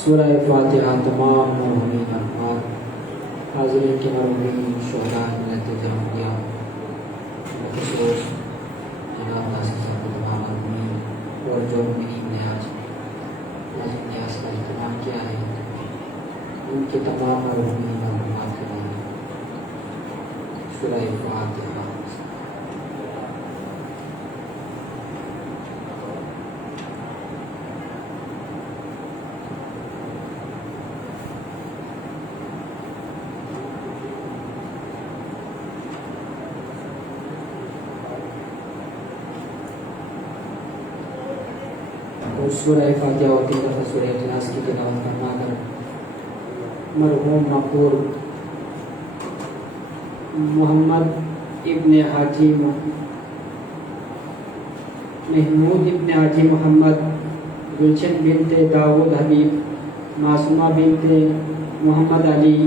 सूरह फातिहा तमाम मोमिनीन और हाज़िरीन के मरहूमीन शुहदा ने इंतजाम किया। बखुसूस जनाब नासिर साहब को तमाम मरहूमीन और जो मोमिनीन ने आज न्यास का इत्मीनान किया है उनके तमाम मरहूमीन और मरहूमात के लिए सूरह फातिहा। और सूरह फातिहा और 3 दफ़ा सूरह इखलास की तिलावत फरमा कर मरहूम मक़बूल मोहम्मद इब्न हाजी महमूद इब्न हाजी मोहम्मद गुलशन बिनते दाऊद हबीब मासूमा बिनते मोहम्मद अली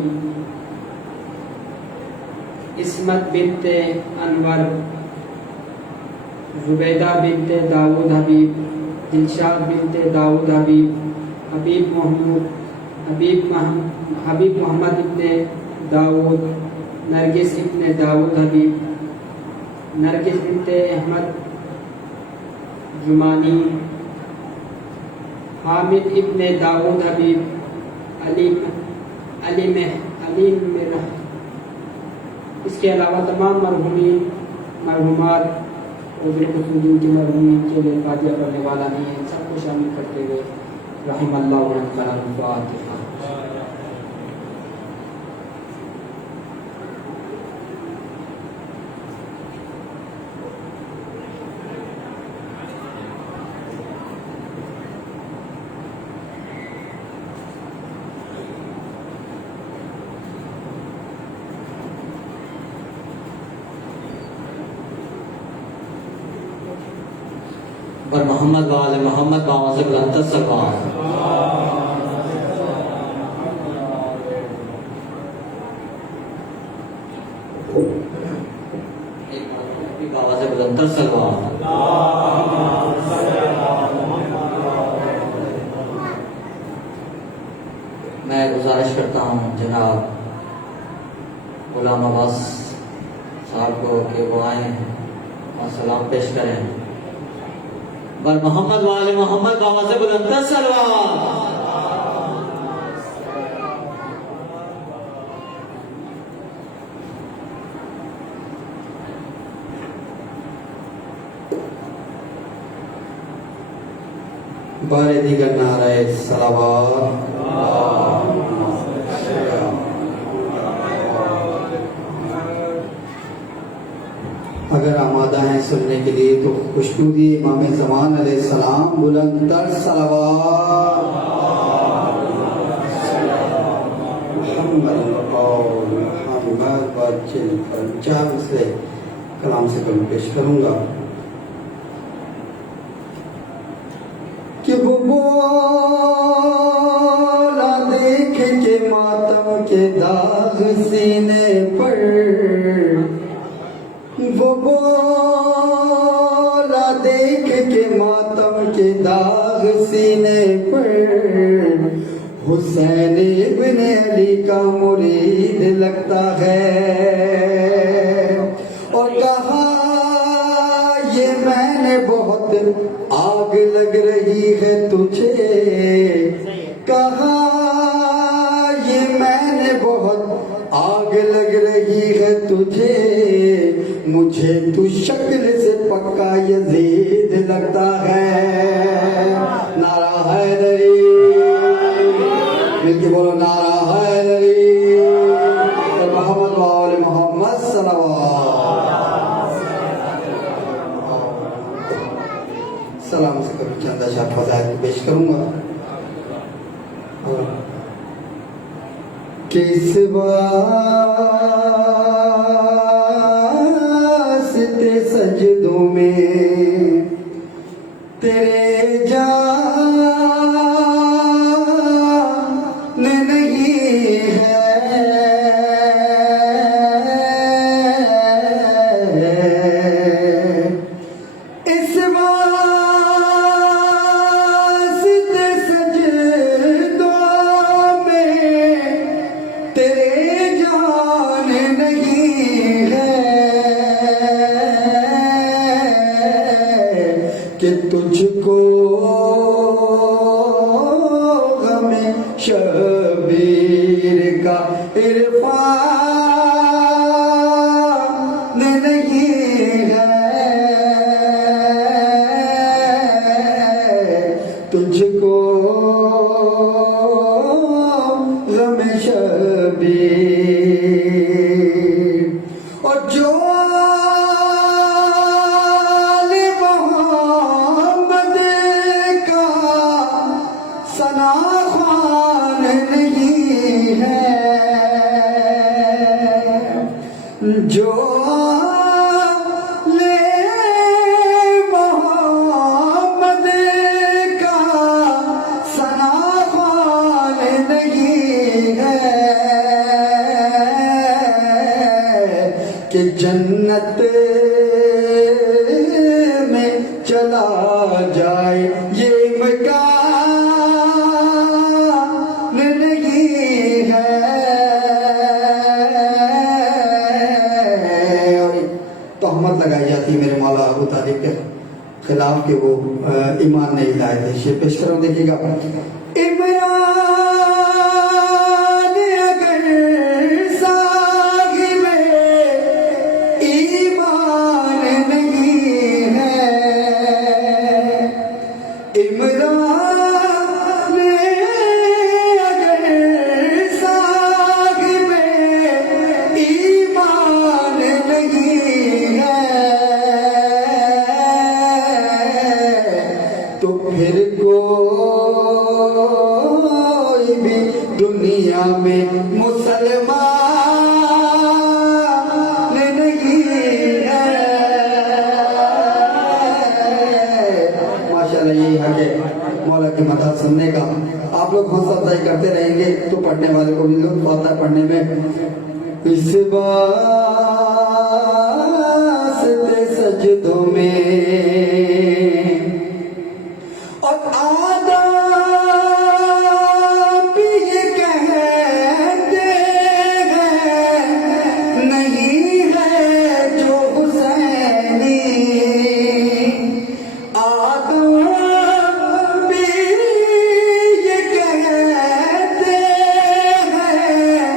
इस्मत बिनते अनवर जुबैदा बिनते दाऊद हबीब दिलशाद बिनते दाऊद हबीब हबीब मोहम्मद इब्ने दाऊद नरगिस इब्ने दाऊद हबीब नरगिस बिनते अहमद जुमानी हामिद इब्ने दाऊद हबीब अली मेरा। इसके अलावा तमाम मरहूमीन मरहूमात और बिल्कुल जिनकी मरहूमीन के लिए फातिहा पढ़ने वाला नहीं है सबको शामिल करते हुए रहिमल्लाहु व फातिहा। पर मोहम्मद वाले मोहम्मद बाबा से बुलंद सलवात। बाबा से बुलंद सलवात। मैं गुजारिश करता हूँ जनाब गुलाम अब्बास साहब को कि वो आए और सलाम पेश करें। बर मोहम्मद वाले मोहम्मद बाबा से बुलंद सलवात। बारे दीगर नारे सलावत। अगर आमादा हैं सुनने के लिए तो खुशनूदी इमाम ज़मान अलैहिस्सलाम बुलंदतर सलावत। मोहम्मद बच्चे पंजाब से कलाम से कल पेश करूंगा कि वो बोला देख के मातम के दाग सीने पर, वो बोला देख के मातम के दाग सीने पर, हुसैन इब्न अली का मुरीद लगता है। और कहा ये मैंने बहुत आग लग रही है तुझे, कहा ये मैंने बहुत आग लग रही है तुझे, मुझे तू शक्ल से पक्का यजीद लगता है। सलाम से करूँ, चंदा शाह फजाइल पेश करूँगा। किस वास्ते सजदों में तेरे जान नहीं है, इस वास्ते सजदों में तेरे जान नहीं है कि तुझको गमे शबीर का इरफान नहीं है, तुझको गमे शबीर। और जो आले मोहम्मद का सना ख्वान नहीं है, जो आले मोहम्मद का सना ख्वान नहीं है कि जन्नत में चला जाए ये मकान नहीं है। और तोहमत लगाई जाती है मेरे मौला अबू तालिब के खिलाफ के वो ईमान नहीं लाए थे। शेर पेश करो, देखिएगा। इमरान अगर साहिब ईमान नहीं है, इमरान अगर साहिब ईमान नहीं है, तो फिर कोई भी दुनिया में मुसलमान नहीं है। माशाल्लाह, यही हक है मौला की मदद सुनने का। आप लोग हौसला अफजाई करते रहेंगे तो पढ़ने वाले को भी लुत्फ आता है पढ़ने में। इस वास्ते सजदों में और आदाब ये कहते हैं नहीं है जो हुसैनी, आदाब ये कहते हैं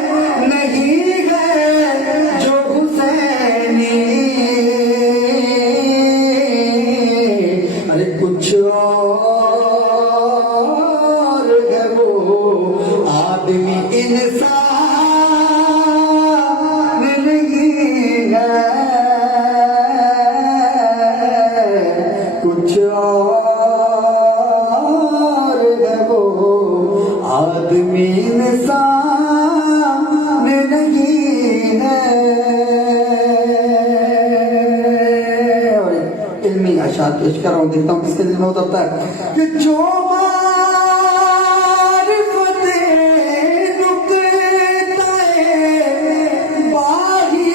नहीं है जो हुसैनी। अरे कुछ और है वो आदमी इंसान नहीं है, कुछ और है वो आदमी इंसान नहीं है। और इल्मी अशार पेश कर रहा हूँ, देखता हूँ किसके दिल में उतरता है कि जो मारिफते नुक्ताए बाही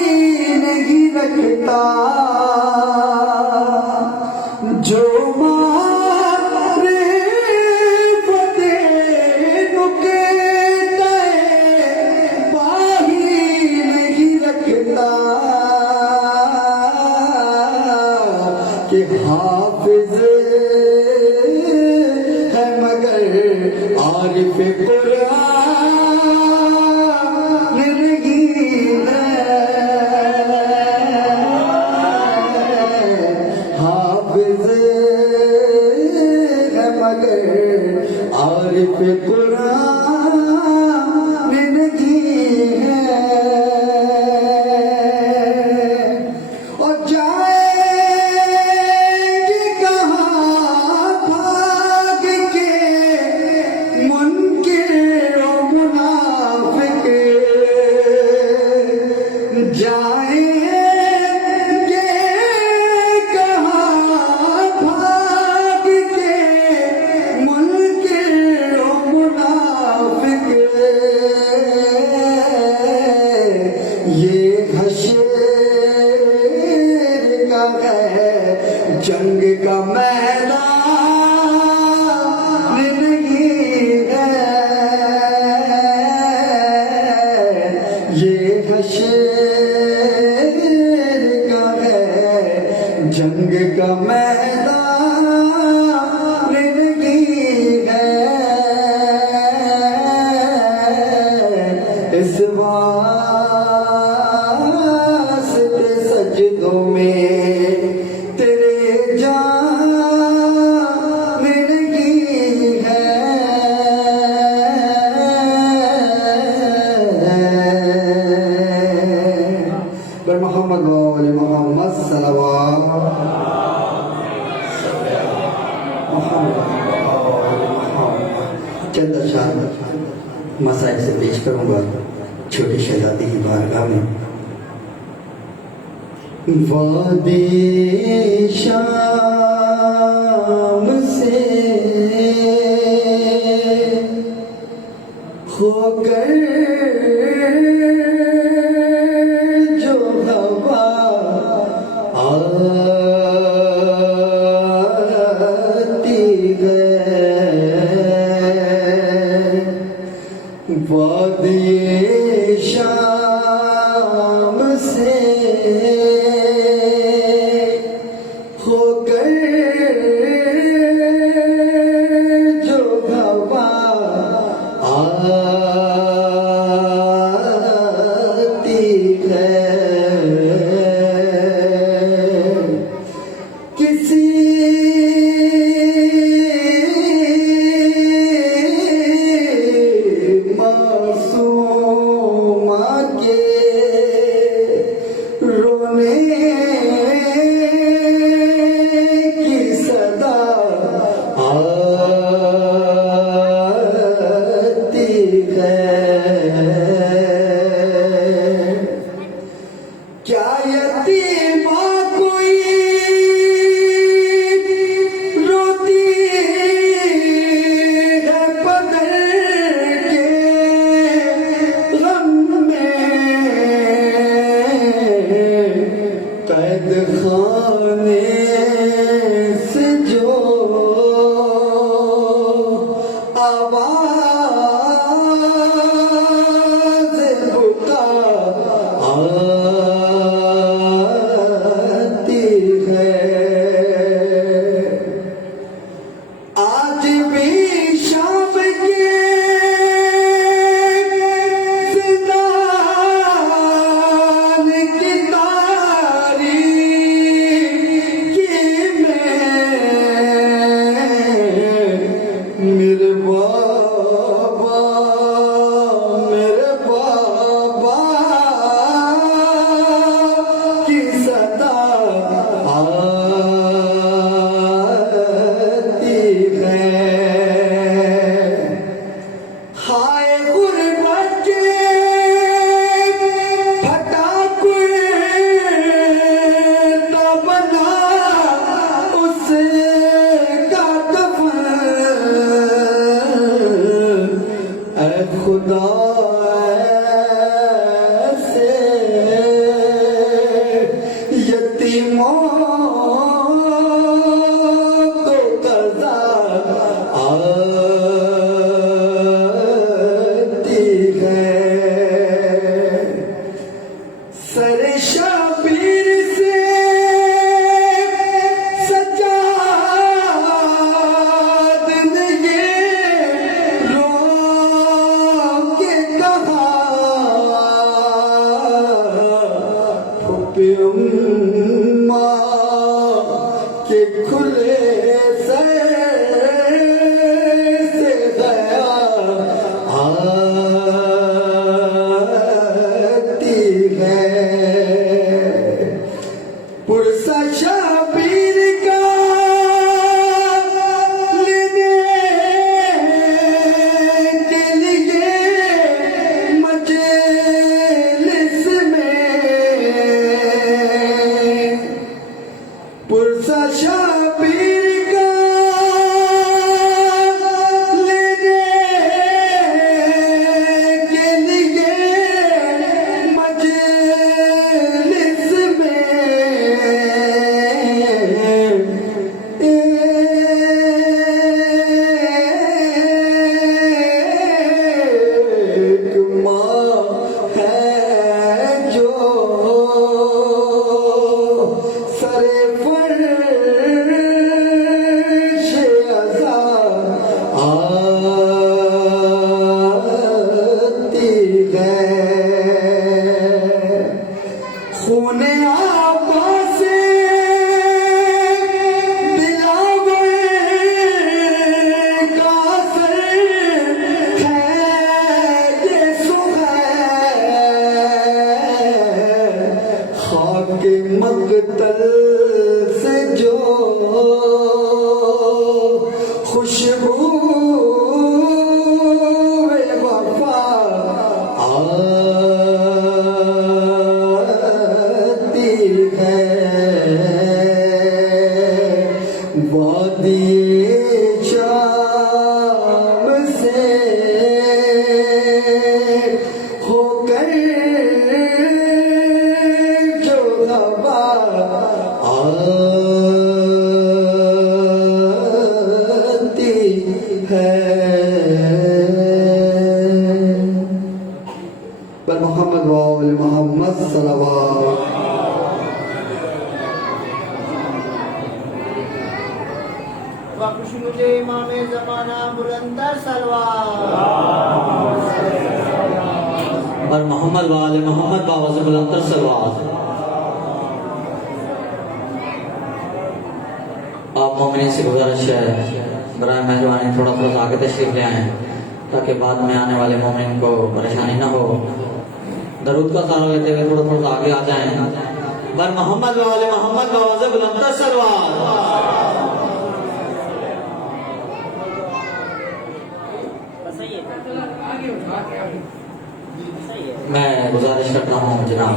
नहीं रखता, जो मारिफते नुक्ताए बाही नहीं रखता कि हाफिज है मगर आरिफ कुरान नहीं है, हाफिज है मगर आरिफ कुरान नहीं है। और जाएंगे कहाँ जंग का मैदान नहीं है, ये हशर का है। जंग का मैदान नहीं है, इस वास्ते सजदों में तेरे जान नहीं है। पर मोहम्मद वाले मोहम्मद सल्लल्लाहु चंद अशआर मसाइल से पेश करूंगा छोटी शहजादी की बारगाह में। वादे शाम से होकर जो हवा आती है, वादे शाम से होकर जो हवा आती है, किसी मासूमा के रोने की सदा आती है। क्या यतीमा कोई रोती है पदर के गम में, कैद खाने से जो आवाज़ बुका आती है, आज भी शाम के ज़िंदान की तारीकी में मेरे बाबा की सदा आती है। हाय गुरबत के फटाकुर तो बना उसका दफन, ऐ खुदा ऐसे यतीमों को कज़ा आती है। सर शबीर से सजाद ने ये रो के कहा, फुप्पी उम्मा के खुले सर से गया आती है। पुरसा शबीर का लेने के लिए मजलिस में, पुरसा शबीर का लेने के लिए मजलिस में वादिए शाम से होकर जो हवा आती है पर मोहम्मद वाल मोहम्मद सल्लल्लाहु बख्श मुझे इमाम ज़माना बुलंदर सलवार और मोहम्मद वाले मोहम्मद बाबा से बुलंदर सलवार। आप मोमिनीन से गुजारिश है बराए मेहरबानी थोड़ा थोड़ा आगे तशरीफ ले आए ताकि बाद में आने वाले मोमिन को परेशानी ना हो। दरूद का सहारा लेते हुए थोड़ा थोड़ा आगे आ जाएं। बर मोहम्मद वाले मोहम्मद बाबा से बुलंदर सलवार। मैं गुजारिश करता हूँ जनाब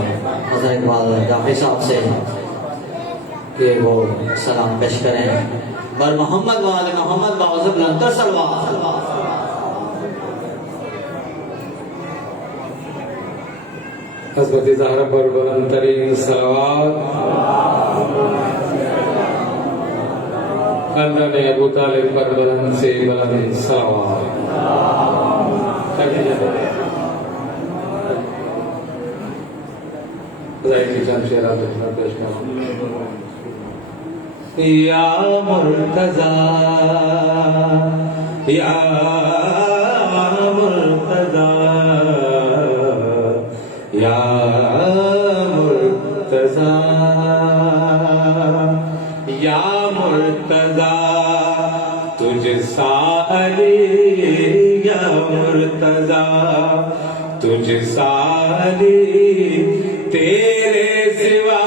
हज़रत इकबाल जाफरी साहब से कि वो सलाम पेश करें। बर मोहम्मद वाले मोहम्मद बाबा से बुलंदर सलवार। हज़रत ज़हरा पर बुलंद तरीन सलावत। खानदान अबू तालिब पर बुलंद से बुलंद सलावत। या मुर्तज़ा या मुर्तज़ा या मुर्तज़ा या मुर्तज़ा तुझ साली या मुर्तज़ा तुझ साली तेरे सिवा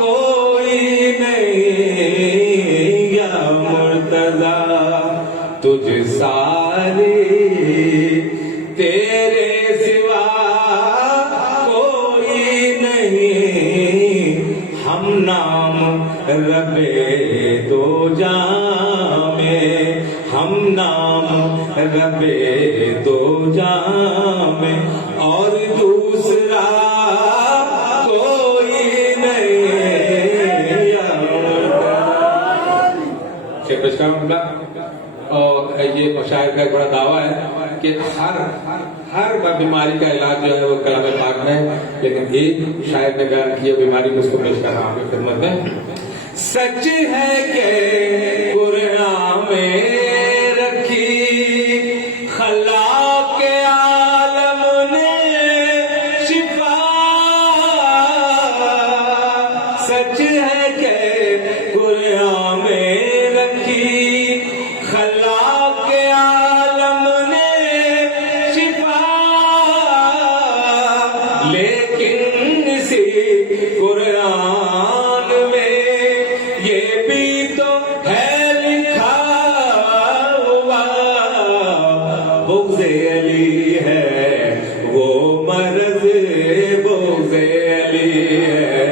कोई नहीं या मुर्तज़ा तुझ साली तेरे सिवा कोई नहीं। हम नाम रबे दो जामे हम नाम रबे दो जामे और दूसरा कोई नहीं या मुर्तज़ा। और ये शायर का एक बड़ा दावा है कि हर बीमारी का इलाज जो है वो कलाम पाक में है, लेकिन एक शायर ने बयान किया बीमारी को, उसको पेश कर रहा हूं आपकी खिदमत में। सच है कि कुरान में रखी खला के आलम ने शिफा। सच है कि कुरान में रखी खला के आलम ने शिफा। लेकिन इसी कुरान में ये भी तो है लिखा हुआ बुग़्ज़े अली है वो मरज़ बुग़्ज़े अली है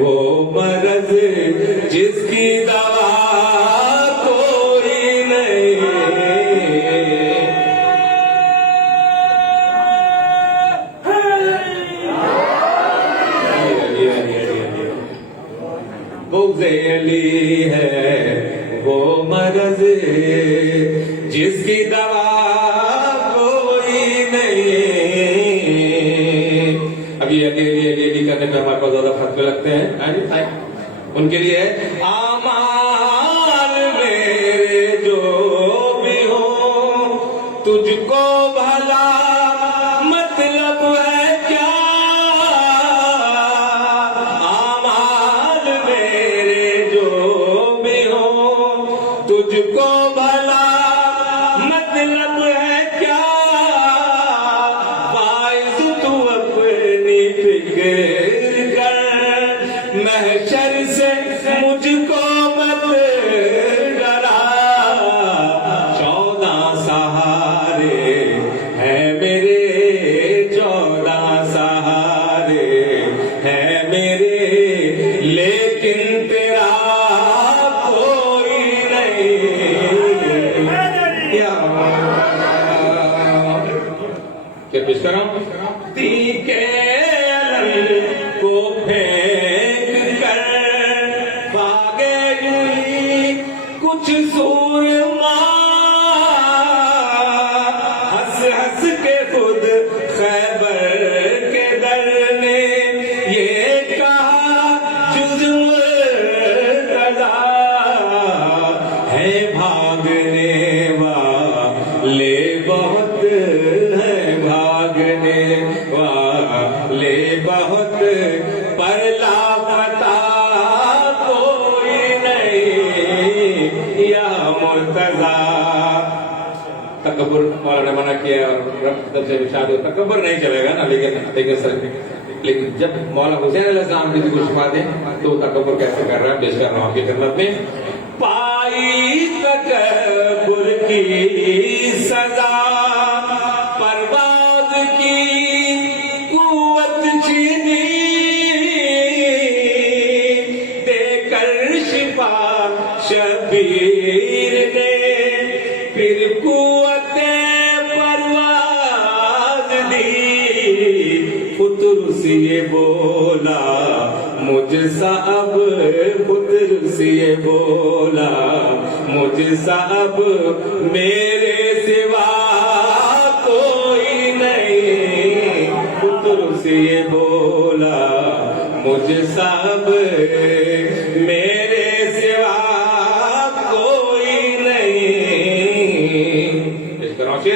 वो मरज़ जिसकी दवा कोई नहीं। बुग़्ज़े अली है वो मरज़ जिसकी दवा कोई नहीं। अब ये अकेली करने में हमारे पास ज्यादा फर्क लगते हैं। उनके लिए आमाल मेरे जो भी हो तुझको भला मतलब है क्या। आमाल मेरे जो भी हो तुझको भला मतलब है क्या। बाइज़ तू अपनी फिक्र कर महशर से मुझको पेश कर रहा हूं। तीखे अलम को फेंक कर भागे यूं कुछ सूरमा, हंस हंस के खुद खैबर के दर ने ये कहा जुज़्म रज़ा है भागने वाले बहुत है, भागने वाले बहुत पर लापता कोई नहीं या मुर्तजा। तकब्बुर मौलाना ने मना किया और तब से शादी तकब्बुर नहीं चलेगा ना, लेकिन जब मौला हुसैन अलैहिस्सलाम की कुछ बातें तो तकब्बुर कैसे कर रहा है पेश कर रहा हूं आपकी खिदमत में। पाई तकब्बुर की सजा, परवाज़ की कुव्वत छीनी, देकर शिफा शबीर ने फिर कुव्वते परवाज़ दी। खुतरुस ये बोला मुझसा अब, खुतरुस ये बोला मुझसा अब मेरे सिवा कोई नहीं। खुतरुस ये बोला मुझसा अब मेरे सिवा कोई नहीं। इस तरह से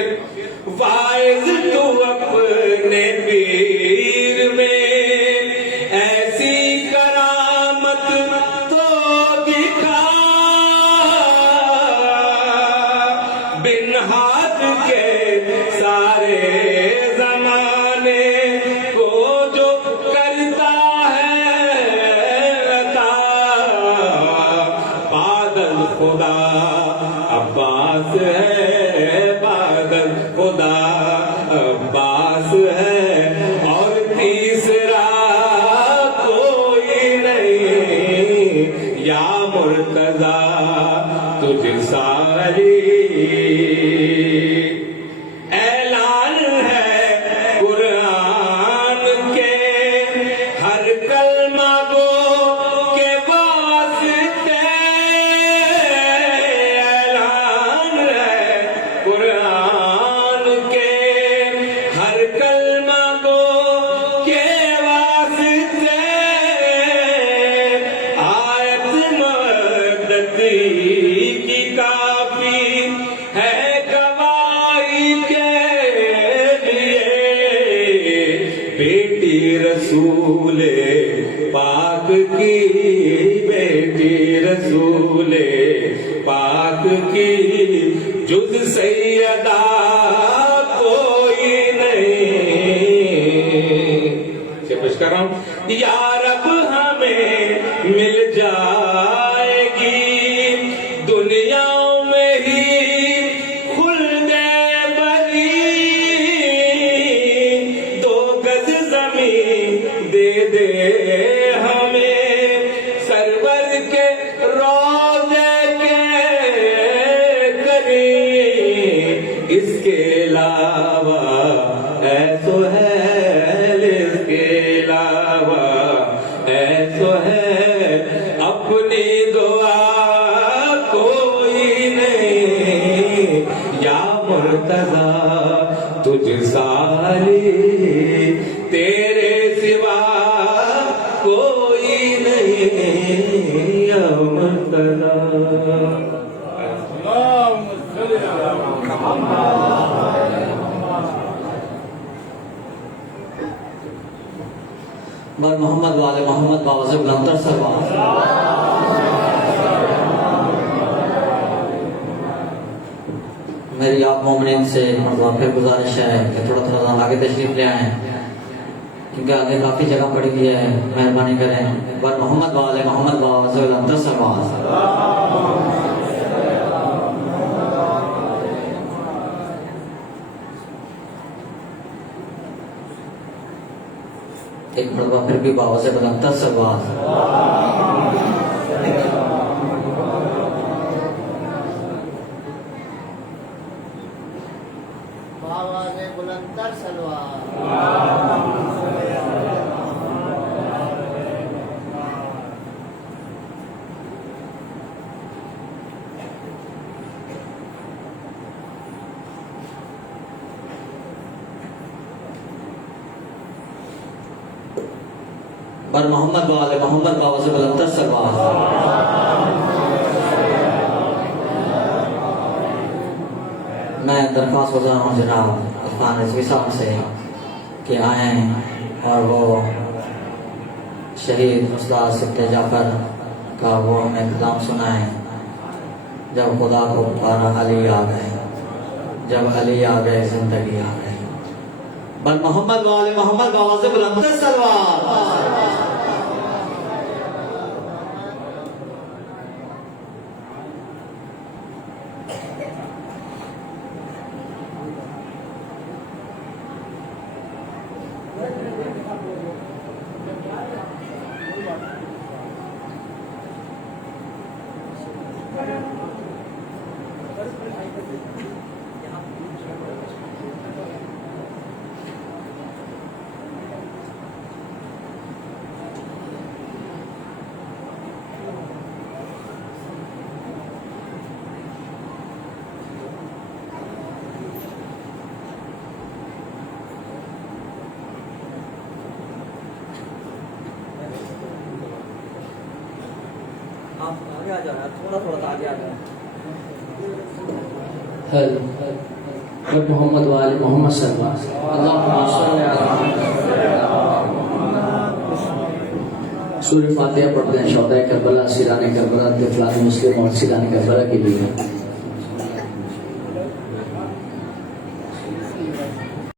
वाइज तू अपने पीर में ऐसी करामत तो दिखा, बिन हाथ के सारे जमाने को जो करता है अता। बादल खुदा अब्बास है, बादल खुदा अब्बास है और तीसरा कोई नहीं या मुर्तजा तुझ सारी। ऐलान है कुरान के हर कलमा गो के वास्ते, ऐलान है कुरान के हर कलमा गो के वास्ते। आयत मददी की काफी है गवाही के लिए, बेटी रसूले पाक की, बेटी रसूले पाक की जुज़ सैयदा कोई नहीं। पेश कर रहा हूं। या रब हमें मिल जाएगी दुनिया में ही खुल्दे बरी, दो गज जमीन दे दे हमें सरवर के रोज़े के करीब। इसके अलावा ऐसो है, इसके अलावा ऐसो है अपनी दुआ कोई नहीं या मुर्तजा तुझ साली तेरे सिवा कोई नहीं या मुर्तजा। बर मोहम्मद वाले मोहम्मद बावज़ बुलंदर सरवार। मेरी आप मोमिन से फिर गुजारिश है कि थोड़ा थोड़ा आगे तशरीफ ले आए, क्योंकि आगे काफ़ी जगह पड़ी हुई है, मेहरबानी करें। बर मोहम्मद वाले मोहम्मद बावज़ बुलंदर सरवार। एक मरतबा फिर भी बावज़ बुलंदर सरवार। बाबा ने बुलंदर सलवार। बर मोहम्मद वाले मोहम्मद बाबा से बुलंदर सलवार। मैं दरख्वास्त गुजार हूँ जनाब इरफान रिजवी साहब से कि आए और वो शहीद उस्ताद सिफ्ते जाफर का वो हमें कलाम सुनाए, जब खुदा को पुकारा अली आ गए, जब अली आ गए जिंदगी आ गई। बर मोहम्मद वाले मोहम्मद बाबा से बुलंदर सलवार। आप आगे आ जाओ, थोड़ा आगे आ जाओ। हल मोहम्मद वाले मोहम्मद सल्लल्लाहु अलैहि वसल्लम। सूरह फातिहा पढ़ते हैं शोहदाए करबला, सिराने करबला, तिफलाने मुस्लिम और सिराने करबला के लिए।